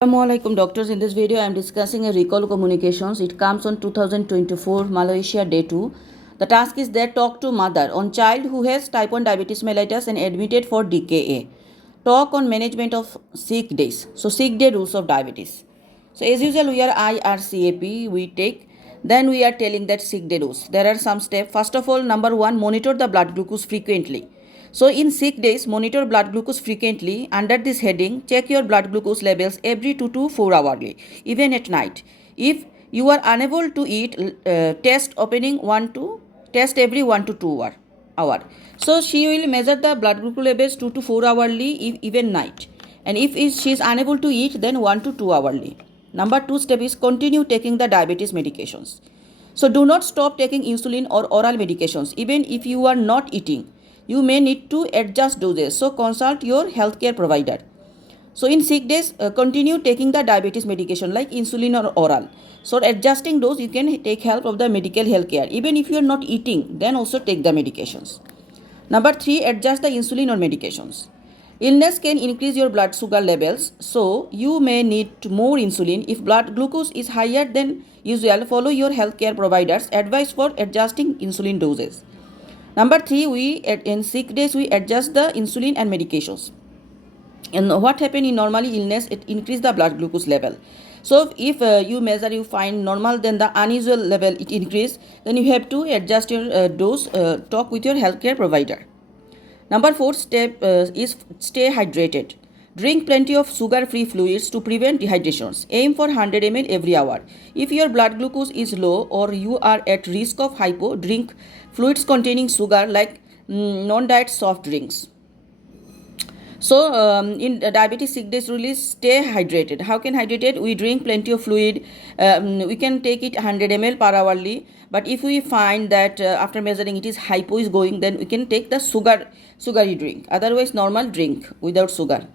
Assalamualaikum doctors. In this video I am discussing a recall communications. It comes on 2024 Malaysia day 2. The task is that talk to mother on child who has type 1 diabetes mellitus and admitted for DKA. Talk on management of sick days. So sick day rules of diabetes. So as usual we are IRCAP we take. Then we are telling that sick day rules. There are some steps. First of all, number 1, monitor the blood glucose frequently. So in sick days, monitor blood glucose frequently. Under this heading, check your blood glucose levels every 2 to 4 hourly, even at night. If you are unable to eat, test every 1 to 2 hour. So she will measure the blood glucose levels 2 to 4 hourly, even night. And if she is unable to eat, then 1 to 2 hourly. Number 2 step is continue taking the diabetes medications. So do not stop taking insulin or oral medications even if you are not eating. You may need to adjust doses. So consult your healthcare provider. So in sick days, continue taking the diabetes medication like insulin or oral. So adjusting dose, you can take help of the medical healthcare. Even if you are not eating, then also take the medications. Number 3, adjust the insulin or medications. Illness can increase your blood sugar levels, so you may need more insulin. If blood glucose is higher than usual, follow your healthcare provider's advice for adjusting insulin doses. Number 3, in sick days we adjust the insulin and medications. And what happen in normally illness, it increase the blood glucose level. So if you measure, you find normal, then the unusual level it increase, then you have to adjust your dose. Talk with your healthcare provider. Number 4 step is stay hydrated. Drink plenty of sugar-free fluids to prevent dehydrations. Aim for 100 ml every hour. If your blood glucose is low or you are at risk of hypo, drink fluids containing sugar like non-diet soft drinks. So in diabetes sick days rule is stay hydrated. How can hydrated? We drink plenty of fluid. We can take it 100 ml per hourly. But if we find that after measuring it is hypo is going, then we can take the sugary drink. Otherwise normal drink without sugar.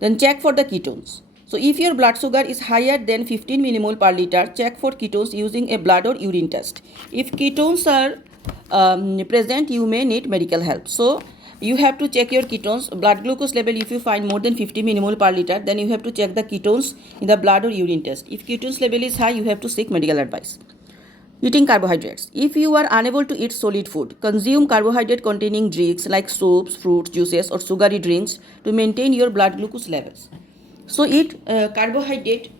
Then check for the ketones. So if your blood sugar is higher than 15 millimole per liter, check for ketones using a blood or urine test. If ketones are present, you may need medical help. So you have to check your ketones, blood glucose level. If you find more than 50 millimole per liter, then you have to check the ketones in the blood or urine test. If ketones level is high, you have to seek medical advice. Eating carbohydrates. If you are unable to eat solid food, consume carbohydrate containing drinks like soups, fruits, juices or sugary drinks to maintain your blood glucose levels. So eat carbohydrate,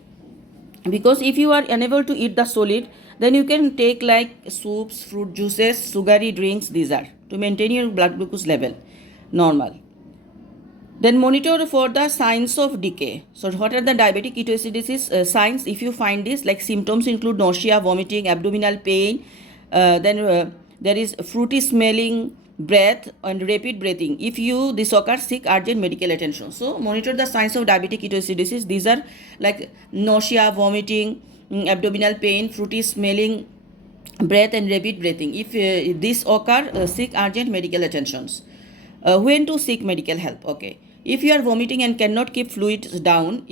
because if you are unable to eat the solid, then you can take like soups, fruit juices, sugary drinks. These are to maintain your blood glucose level normal. Then monitor for the signs of decay. So what are the diabetic ketoacidosis signs? If you find this, like symptoms include nausea, vomiting, abdominal pain, then there is fruity smelling breath and rapid breathing. If this occurs, seek urgent medical attention. So monitor the signs of diabetic ketoacidosis. These are like nausea, vomiting, abdominal pain, fruity smelling breath and rapid breathing. If this occur, seek urgent medical attentions. When to seek medical help? Okay. If you are vomiting and cannot keep fluids down,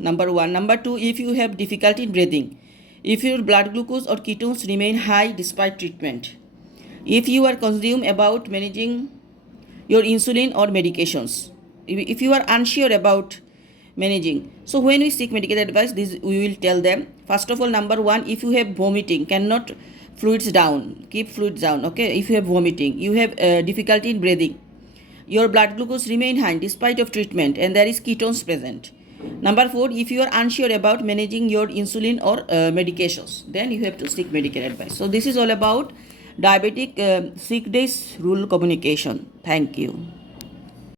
number 1. Number 2, if you have difficulty in breathing. If your blood glucose or ketones remain high despite treatment. If you are consumed about managing your insulin or medications. If you are unsure about managing. So when we seek medical advice, this we will tell them. First of all, number 1, if you have vomiting, cannot fluids down, keep fluids down. Okay, if you have vomiting, you have difficulty in breathing, your blood glucose remain high despite of treatment, and there is ketones present. Number 4, if you are unsure about managing your insulin or medications, then you have to seek medical advice. So this is all about diabetic sick days rule communication. Thank you.